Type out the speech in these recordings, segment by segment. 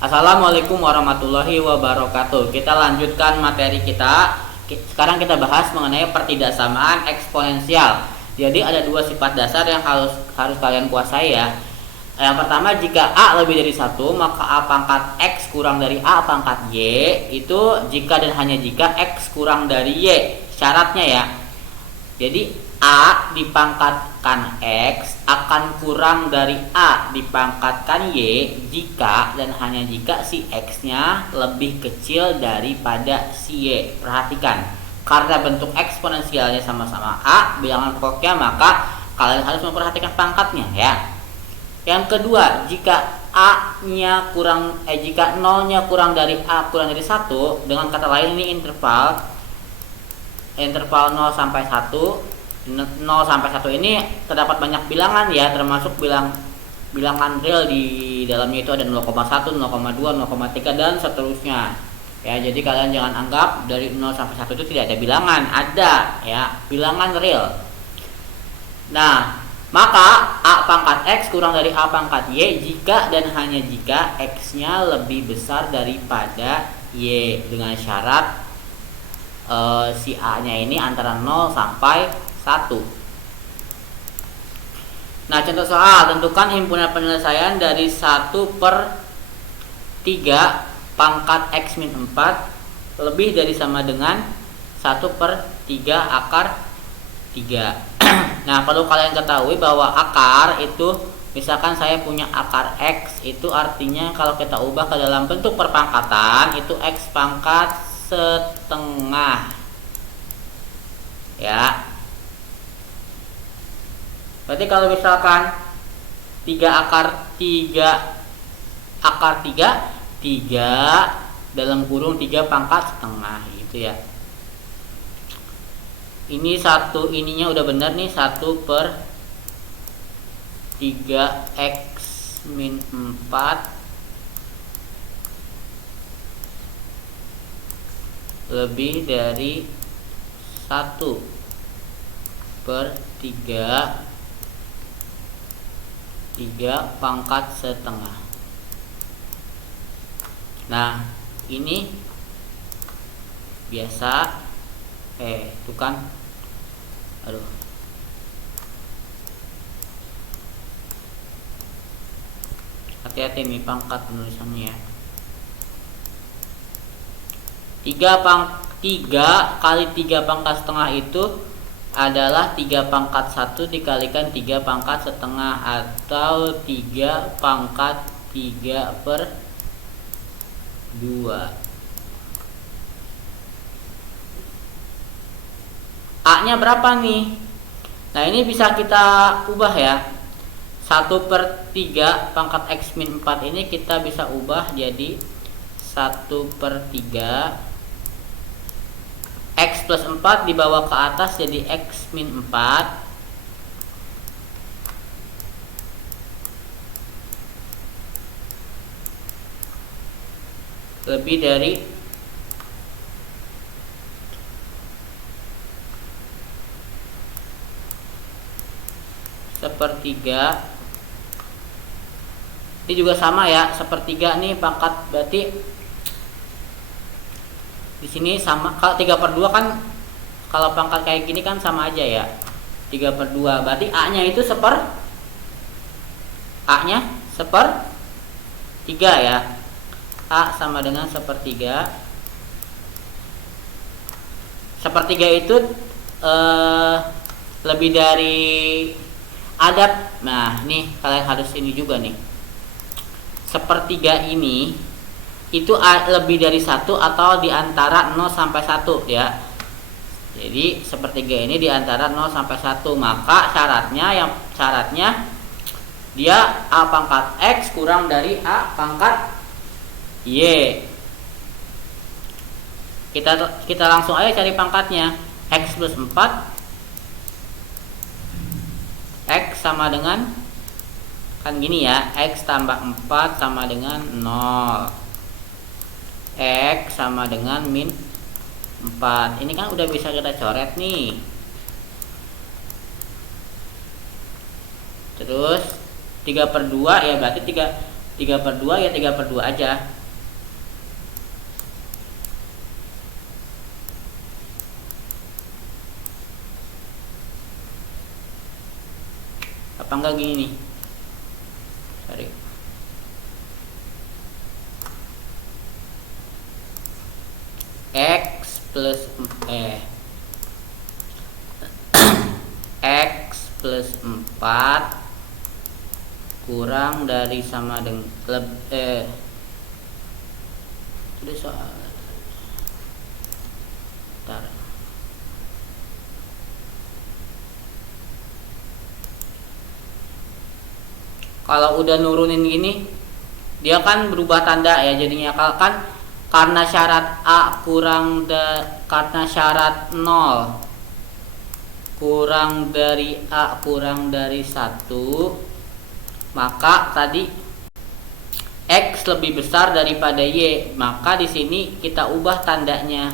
Assalamualaikum warahmatullahi wabarakatuh. Kita lanjutkan materi kita. Sekarang kita bahas mengenai pertidaksamaan eksponensial. Jadi ada dua sifat dasar yang harus kalian kuasai ya. Yang pertama, jika A lebih dari 1, maka A pangkat X kurang dari A pangkat Y. Itu jika dan hanya jika X kurang dari Y. Syaratnya ya. Jadi A dipangkatkan X akan kurang dari A dipangkatkan Y jika dan hanya jika si X-nya lebih kecil daripada si Y. Perhatikan, karena bentuk eksponensialnya sama-sama A, bilangan pokoknya, maka kalian harus memperhatikan pangkatnya ya. Yang kedua, jika A-nya jika 0-nya kurang dari A kurang dari 1, dengan kata lain ini interval 0 sampai 1. 0 sampai 1 ini terdapat banyak bilangan ya, termasuk bilangan real. Di dalamnya itu ada 0,1, 0,2, 0,3 dan seterusnya. Ya, jadi kalian jangan anggap dari 0 sampai 1 itu tidak ada bilangan, ada ya, bilangan real. Nah, maka A pangkat X kurang dari A pangkat Y jika dan hanya jika X-nya lebih besar daripada Y, dengan syarat si A-nya ini antara 0 sampai 1. Nah, contoh soal, tentukan himpunan penyelesaian dari 1/3 pangkat X min 4 lebih dari sama dengan 1/3 akar 3. Nah, perlu kalian ketahui bahwa akar itu, misalkan saya punya akar X, itu artinya kalau kita ubah ke dalam bentuk perpangkatan itu X pangkat setengah ya. Berarti kalau misalkan 3 akar 3 dalam kurung 3 pangkat setengah gitu ya. Ini satu ininya udah benar nih, 1/3 X min 4 lebih dari 1/3 3 pangkat setengah. Nah, ini biasa itu kan, aduh, hati-hati nih pangkat penulisannya ya. 3 kali 3 pangkat setengah itu adalah 3 pangkat 1 dikalikan 3 pangkat setengah, atau 3 pangkat 3/2. A nya berapa nih? Nah, ini bisa kita ubah ya. 1/3 pangkat X min 4 ini kita bisa ubah jadi 1/3 X plus 4 dibawa ke atas jadi X min 4 lebih dari sepertiga. Ini juga sama ya, sepertiga nih pangkat, berarti di sini sama. Kalau 3/2 kan, kalau pangkat kayak gini kan sama aja ya, 3/2. Berarti A-nya itu A-nya 1/3 ya. A sama dengan 1/3. 1/3 itu lebih dari adat. Nah, nih kalian harus ini juga nih. 1/3 ini itu lebih dari 1 atau di antara 0 sampai 1 ya. Jadi 1/3 ini di antara 0 sampai 1, maka syaratnya dia A pangkat X kurang dari A pangkat Y. Kita langsung aja cari pangkatnya. X plus 4, X sama dengan, kan gini ya, X tambah 4 sama dengan 0, X sama dengan min 4. Ini kan udah bisa kita coret nih. Terus 3/2 ya, berarti 3/2 ya 3/2 aja. Apa enggak gini nih? Sorry. X plus X plus 4 kurang dari sama dengan itu soal bentar. Kalau udah nurunin gini dia kan berubah tanda ya, jadinya kan karena syarat A karena syarat 0 kurang dari A kurang dari 1, maka tadi X lebih besar daripada Y, maka di sini kita ubah tandanya.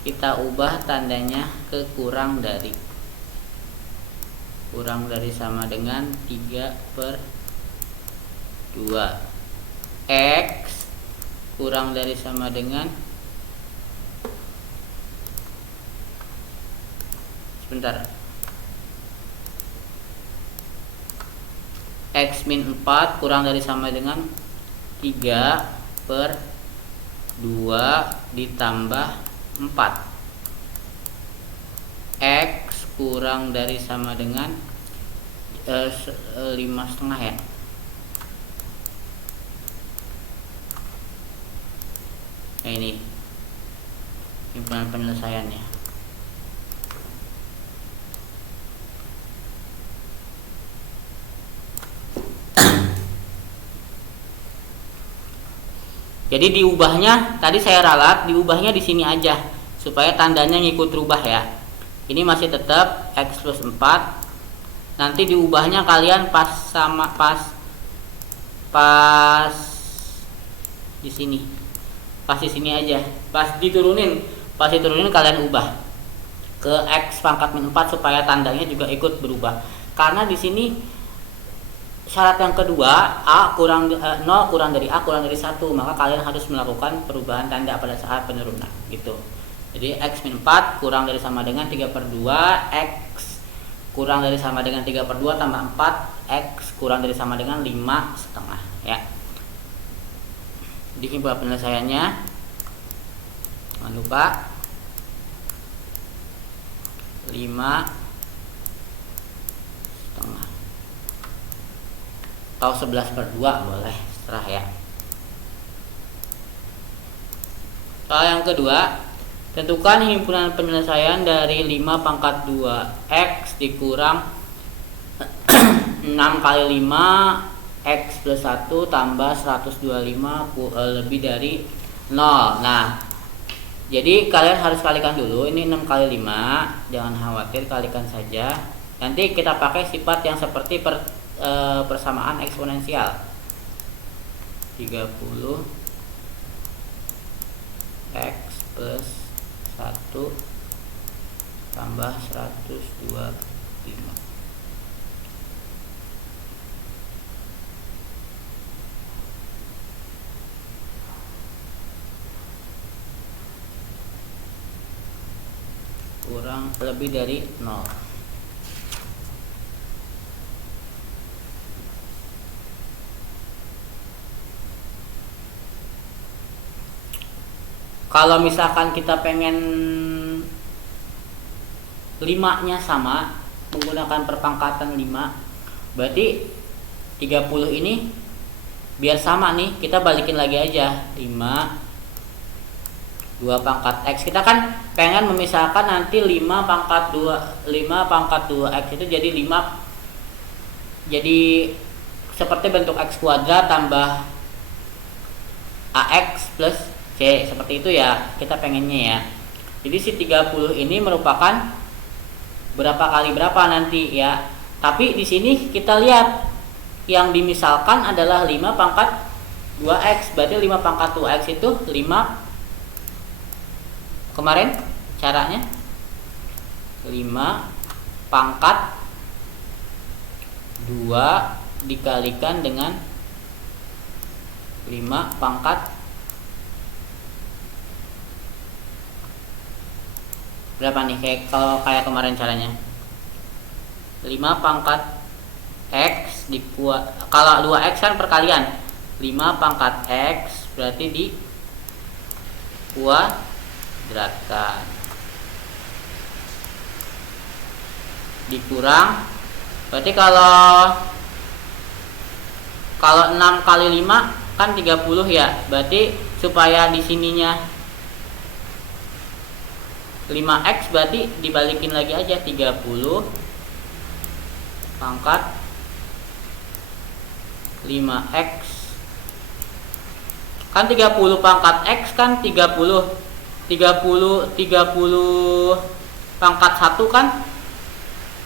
Kita ubah tandanya ke kurang dari sama dengan 3/2. X kurang dari sama dengan X min 4 kurang dari sama dengan 3/2 ditambah 4. X kurang dari sama dengan 5,5 ya. Nah, ini penyelesaiannya. Jadi diubahnya tadi saya ralat, diubahnya di sini aja supaya tandanya ngikut rubah ya. Ini masih tetap X plus 4. Nanti diubahnya kalian pas di sini. Pas di sini aja. Pas diturunin kalian ubah ke X pangkat min 4 supaya tandanya juga ikut berubah. Karena di sini syarat yang kedua A kurang 0 kurang dari A kurang dari 1, maka kalian harus melakukan perubahan tanda pada saat penurunan gitu. Jadi X min 4 kurang dari sama dengan 3/2, X kurang dari sama dengan 3/2 tambah 4, X kurang dari sama dengan 5,5 ya. Jadi pola penyelesaiannya jangan lupa 5,5 atau 11/2 boleh, terserah ya. Soal yang kedua, tentukan himpunan penyelesaian dari 5 pangkat 2 X dikurang 6 kali 5 X plus 1 tambah 125 lebih dari 0. Nah, jadi kalian harus kalikan dulu. Ini 6 kali 5, jangan khawatir, kalikan saja. Nanti kita pakai sifat yang seperti persamaan eksponensial. 30 X plus 1 tambah 125. Kurang lebih dari 0. Kalau misalkan kita pengen 5-nya sama menggunakan perpangkatan 5, berarti 30 ini biar sama nih, kita balikin lagi aja 5 2 pangkat X. Kita kan pengen memisahkan nanti 5 pangkat 2 X itu jadi 5, jadi seperti bentuk X kuadrat tambah AX plus C, seperti itu ya kita pengennya ya. Jadi si 30 ini merupakan berapa kali berapa nanti ya. Tapi di sini kita lihat yang dimisalkan adalah 5 pangkat 2X. Berarti 5 pangkat 2X itu 5 kemarin caranya 5 pangkat 2 dikalikan dengan 5 pangkat berapa nih, kalau kayak kemarin caranya. 5 pangkat X kalau 2X kan perkalian, 5 pangkat X berarti di kuadratkan dikurang, berarti kalau 6 kali 5 kan 30 ya, berarti supaya di sininya 5X berarti dibalikin lagi aja, 30 pangkat 5X kan 30 pangkat X kan 30 pangkat 1 kan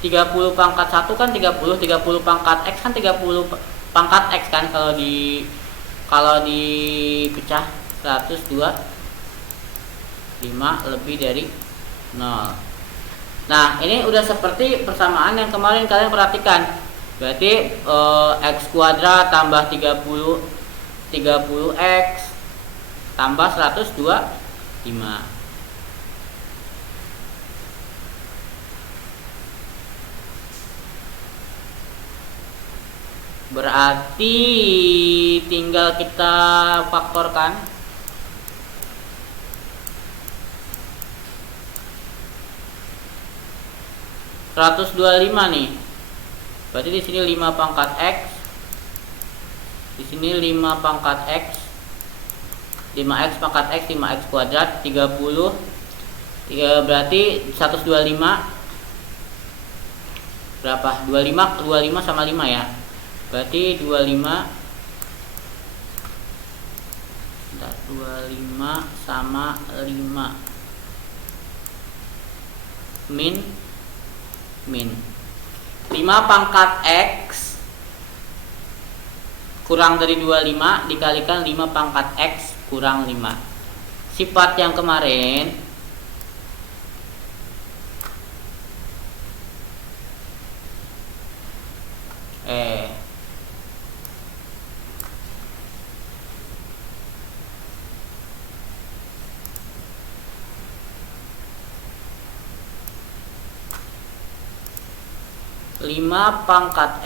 30 pangkat 1 kan 30 pangkat X kan 30 pangkat X kan, kalau dipecah 102 5 lebih dari 0. Nah, ini udah seperti persamaan yang kemarin kalian perhatikan. Berarti X kuadrat tambah 30X tambah 125. Berarti tinggal kita faktorkan. 125 nih. Berarti di sini 5 pangkat X. Di sini 5 pangkat X. 5X pangkat X, 5X kuadrat 30. Berarti 125 berapa? 25 sama 5 ya. Berarti 25 sama 5 min 5 pangkat X kurang dari 25 dikalikan 5 pangkat X kurang 5. Sifat yang kemarin lima pangkat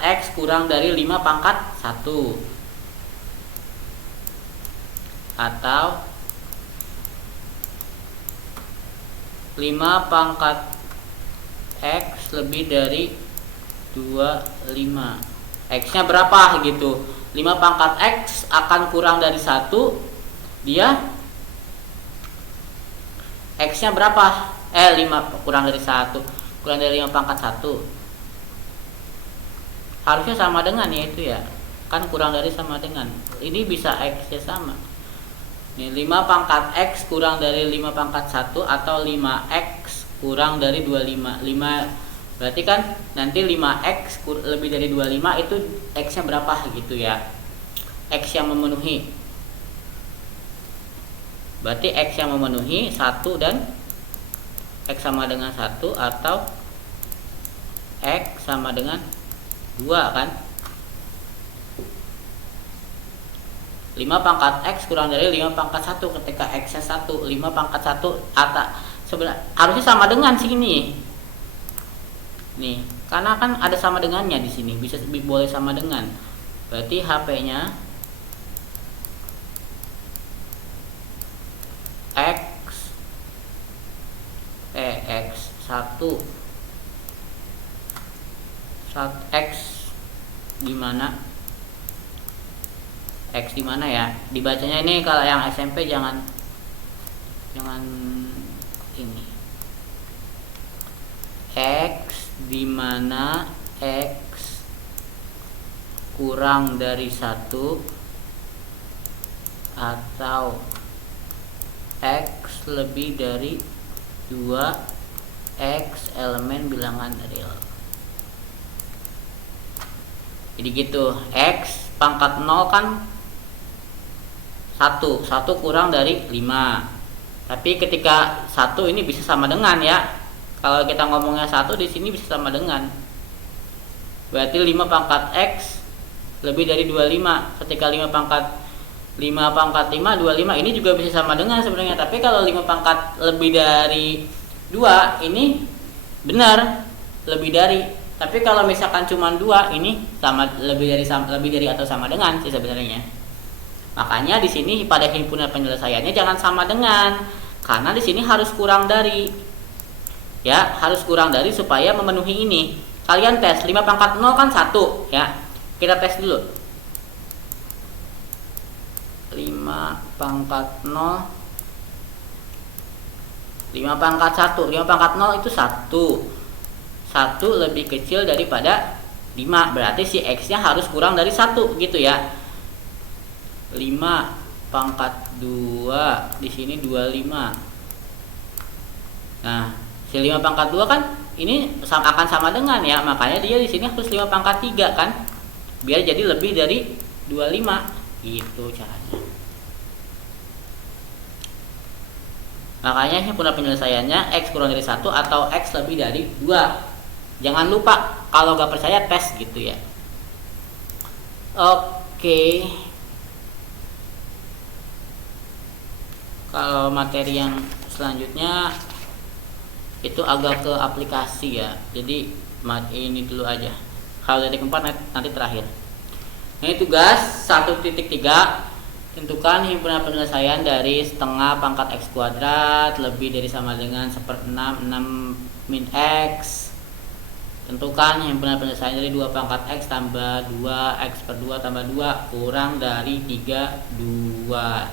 X kurang dari 5 pangkat 1 atau 5 pangkat X lebih dari 25. X nya berapa gitu. 5 pangkat X akan kurang dari 1, dia X nya berapa? 5 kurang dari 1, kurang dari 5 pangkat 1 harusnya sama dengan, yaitu ya kan kurang dari sama dengan, ini bisa X nya sama nih. 5 pangkat X kurang dari 5 pangkat 1 atau 5X kurang dari 25. 5 berarti kan nanti 5X lebih dari 25 itu X nya berapa gitu ya, X yang memenuhi. Berarti X yang memenuhi 1 dan X sama dengan 1 atau X sama dengan 2 kan. 5 pangkat X kurang dari 5 pangkat 1 ketika X nya 1. 5 pangkat 1 atau sebenarnya harusnya sama dengan sini nih, karena kan ada sama dengannya di sini, bisa boleh sama dengan. Berarti HP nya X1 X di mana ya dibacanya ini. Kalau yang SMP jangan ini. X di mana X kurang dari 1 atau X lebih dari 2 X elemen bilangan real. Jadi gitu, X pangkat 0 kan 1 kurang dari 5. Tapi ketika 1 ini bisa sama dengan ya, Kalau kita ngomongnya 1 di sini bisa sama dengan, berarti 5 pangkat X lebih dari 25. Ketika 5 pangkat 5 25 ini juga bisa sama dengan sebenarnya. Tapi kalau 5 pangkat lebih dari 2 ini benar lebih dari. Tapi kalau misalkan cuma 2 ini sama lebih dari atau sama dengan sih sebenarnya. Makanya di sini pada himpunan penyelesaiannya jangan sama dengan, karena di sini harus kurang dari. Ya, harus kurang dari supaya memenuhi ini. Kalian tes 5 pangkat 0 kan 1 ya. Kita tes dulu. 5 pangkat 0 5 pangkat 1 5 pangkat 0 itu 1 lebih kecil daripada 5, berarti si X nya harus kurang dari 1 gitu ya. 5 pangkat 2 di sini 25. Nah, si 5 pangkat 2 kan ini akan sama dengan ya, makanya dia di sini harus 5 pangkat 3 kan, biar jadi lebih dari 25 gitu caranya. Makanya himpunan penyelesaiannya X kurang dari 1 atau X lebih dari 2. Jangan lupa, kalau gak percaya tes gitu ya. Oke. Kalau materi yang selanjutnya itu agak ke aplikasi ya. Jadi ini dulu aja. Kalau titik 4 nanti terakhir. Ini tugas 1.3. Tentukan himpunan penyelesaian dari setengah pangkat X kuadrat lebih dari sama dengan 1/6 min X. Tentukan himpunan penyelesaian dari 2 pangkat X tambah 2 X per 2 tambah 2 kurang dari 3 2.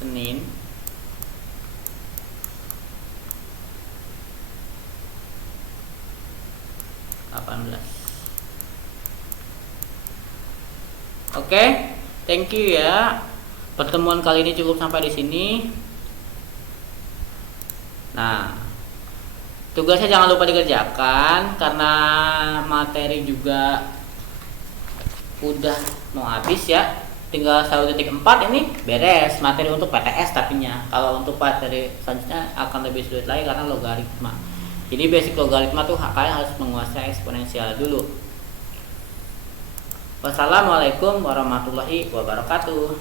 Senin 18. Oke, thank you ya. Pertemuan kali ini cukup sampai di sini. Nah, tugasnya jangan lupa dikerjakan karena materi juga udah mau habis ya. Tinggal 1.4 ini beres materi untuk PTS tapinya. Kalau untuk materi selanjutnya akan lebih sulit lagi karena logaritma. Jadi basic logaritma tuh kalian harus menguasai eksponensial dulu. Wassalamualaikum warahmatullahi wabarakatuh.